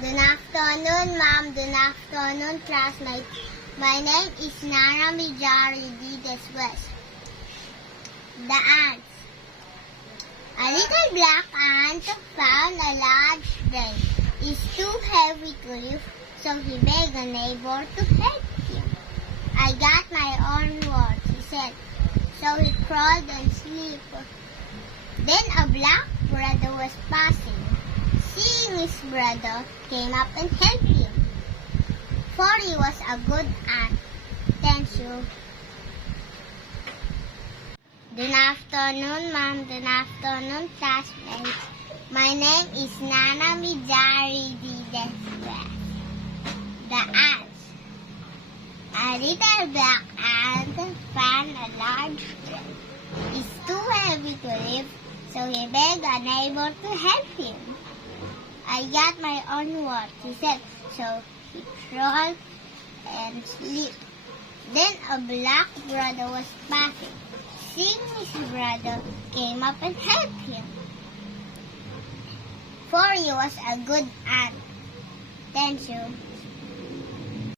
Good afternoon, Ma'am. Good afternoon, classmates. My name is Nana Mijari Dides West. The ants. A little black ant found a large brain. It's too heavy to lift, so he begged a neighbor to help him. I got my own words, he said. So he crawled and slipped. Then a black brother was passing. Seeing his brother, came up and helped him. For he was a good ant. Thank you. Good afternoon, Ma'am. Good afternoon, classmates. My name is Nana Mijari Dides West. The ants. A little black ant found a large tree. It's too heavy to lift, so he begged a neighbor to help him. I got my own work, he said, so he crawled and slipped. Then a black brother was passing. Seeing his brother, came up and helped him. For he was a good ant. Thank you.